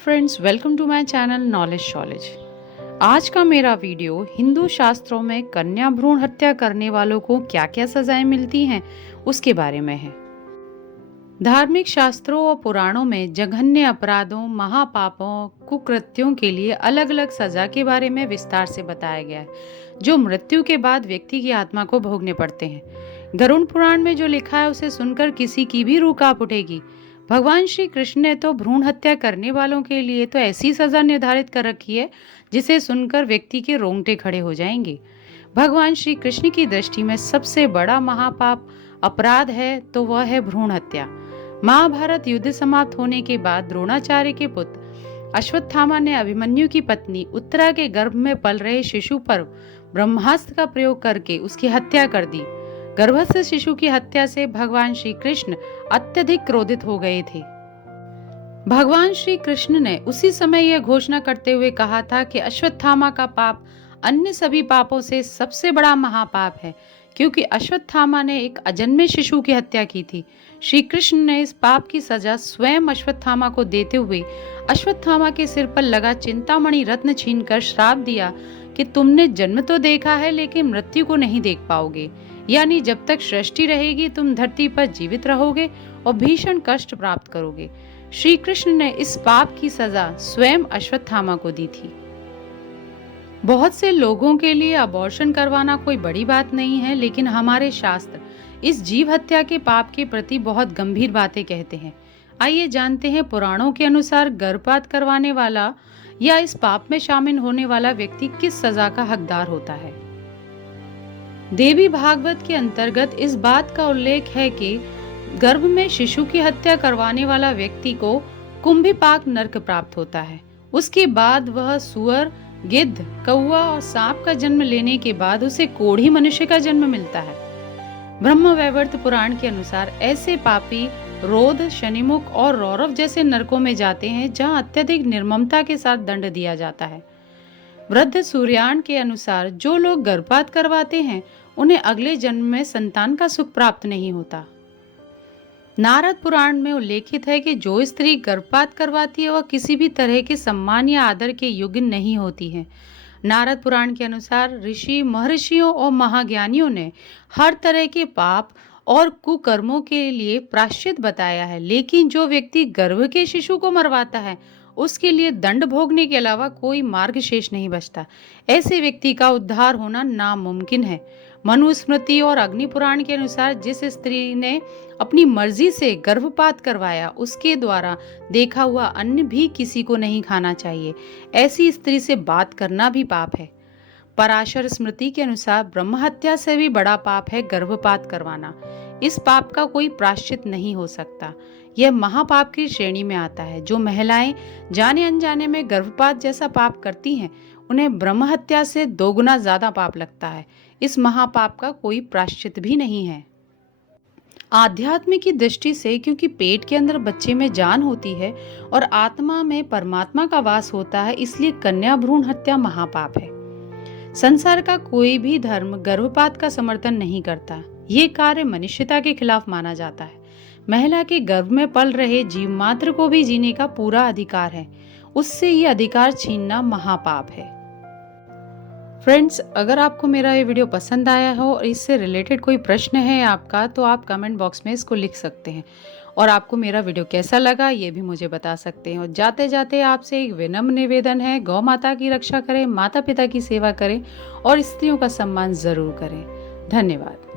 Friends, welcome to my channel knowledge शॉलेज। आज का मेरा वीडियो हिंदू शास्त्रों में कन्या भ्रूण हत्या करने वालों को क्या क्या सजाएं मिलती हैं उसके बारे में है। धार्मिक शास्त्रों और पुराणों में जघन्य अपराधों, महापापों, कुकृत्यों के लिए अलग अलग सजा के बारे में विस्तार से बताया गया है, जो मृत्यु के बाद व्यक्ति की आत्मा को भोगने पड़ते हैं। गरुड़ पुराण में जो लिखा है उसे सुनकर किसी की भी रूह कांप उठेगी। भगवान श्री कृष्ण ने तो भ्रूण हत्या करने वालों के लिए तो ऐसी सजा निर्धारित कर रखी है जिसे सुनकर व्यक्ति के रोंगटे खड़े हो जाएंगे। भगवान श्री कृष्ण की दृष्टि में सबसे बड़ा महापाप अपराध है तो वह है भ्रूण हत्या। महाभारत युद्ध समाप्त होने के बाद द्रोणाचार्य के पुत्र अश्वत्थामा ने अभिमन्यु की पत्नी उत्तरा के गर्भ में पल रहे शिशु पर ब्रह्मास्त्र का प्रयोग करके उसकी हत्या कर दी। गर्भस्थ शिशु की हत्या से भगवान श्री कृष्ण अत्यधिक क्रोधित हो गए थे। भगवान श्री कृष्ण ने उसी समय यह घोषणा करते हुए कहा था कि अश्वत्थामा का पाप अन्य सभी पापों से सबसे बड़ा महापाप है, क्योंकि अश्वत्थामा ने एक अजन्मे शिशु की हत्या की थी। श्री कृष्ण ने इस पाप की सजा स्वयं अश्वत्थामा को देते हुए अश्वत्थामा के सिर पर लगा चिंतामणि रत्न छीनकर श्राप दिया कि तुमने जन्म तो देखा है लेकिन मृत्यु को नहीं देख पाओगे, यानी जब तक सृष्टि रहेगी तुम धरती पर जीवित रहोगे और भीषण कष्ट प्राप्त करोगे। श्री कृष्ण ने इस पाप की सजा स्वयं अश्वत्थामा को दी थी। बहुत से लोगों के लिए अबॉर्शन करवाना कोई बड़ी बात नहीं है, लेकिन हमारे शास्त्र इस जीव हत्या के पाप के प्रति बहुत गंभीर बातें कहते हैं। आइए जानते हैं पुराणों के अनुसार गर्भपात करवाने वाला या इस पाप में शामिल होने वाला व्यक्ति किस सजा का हकदार होता है। देवी भागवत के अंतर्गत इस बात का उल्लेख है कि गर्भ में शिशु की हत्या करवाने वाला व्यक्ति को कुंभीपाक नरक प्राप्त होता है। उसके बाद वह सुअर, गिद्ध, कौवा और सांप का जन्म लेने के बाद उसे कोढ़ी मनुष्य का जन्म मिलता है। ब्रह्मवैवर्त पुराण के अनुसार ऐसे पापी रोध, शनिमुख और रौरव जैसे नरकों में जाते हैं, जहां अत्यधिक निर्ममता के साथ दंड दिया जाता है। वृद्ध सूर्यायण के अनुसार जो लोग गर्भपात करवाते हैं उन्हें अगले जन्म में संतान का सुख प्राप्त नहीं होता। नारद पुराण में उल्लेखित है कि जो स्त्री गर्भपात करवाती है वह किसी भी तरह के सम्मान या आदर के योग्य नहीं होती है। नारद पुराण के अनुसार ऋषि, महर्षियों और महाज्ञानियों ने हर तरह के पाप और कुकर्मों के लिए प्रायश्चित बताया है, लेकिन जो व्यक्ति गर्भ के शिशु को मरवाता है उसके लिए दंड भोगने के अलावा कोई मार्ग शेष नहीं बचता। ऐसे व्यक्ति का उद्धार होना नामुमकिन है। मनुस्मृति और अग्नि पुराण के अनुसार जिस स्त्री ने अपनी मर्जी से गर्भपात करवाया उसके द्वारा देखा हुआ अन्न भी किसी को नहीं खाना चाहिए। ऐसी स्त्री से बात करना भी पाप है। पराशर स्मृति के अनुसार ब्रह्म हत्या से भी बड़ा पाप है गर्भपात करवाना। इस पाप का कोई प्रायश्चित नहीं हो सकता। यह महापाप की श्रेणी में आता है। जो महिलाएं जाने अनजाने में गर्भपात जैसा पाप करती हैं उन्हें ब्रह्म हत्या से दोगुना ज्यादा पाप लगता है। इस महापाप का कोई प्रायश्चित भी नहीं है। आध्यात्म की दृष्टि से, क्योंकि पेट के अंदर बच्चे में जान होती है और आत्मा में परमात्मा का वास होता है, इसलिए कन्या भ्रूण हत्या महापाप है। संसार का कोई भी धर्म गर्भपात का समर्थन नहीं करता। ये कार्य मनुष्यता के खिलाफ माना जाता है। महिला के गर्भ में पल रहे जीव मात्र को भी जीने का पूरा अधिकार है। उससे ये अधिकार छीनना महापाप है। फ्रेंड्स, अगर आपको मेरा ये वीडियो पसंद आया हो और इससे रिलेटेड कोई प्रश्न है आपका, तो आप कमेंट बॉक्स में इसको लिख सकते हैं। और आपको मेरा वीडियो कैसा लगा ये भी मुझे बता सकते हैं। और जाते जाते आपसे एक विनम्र निवेदन है, गौ माता की रक्षा करें, माता पिता की सेवा करें और स्त्रियों का सम्मान जरूर करें। धन्यवाद।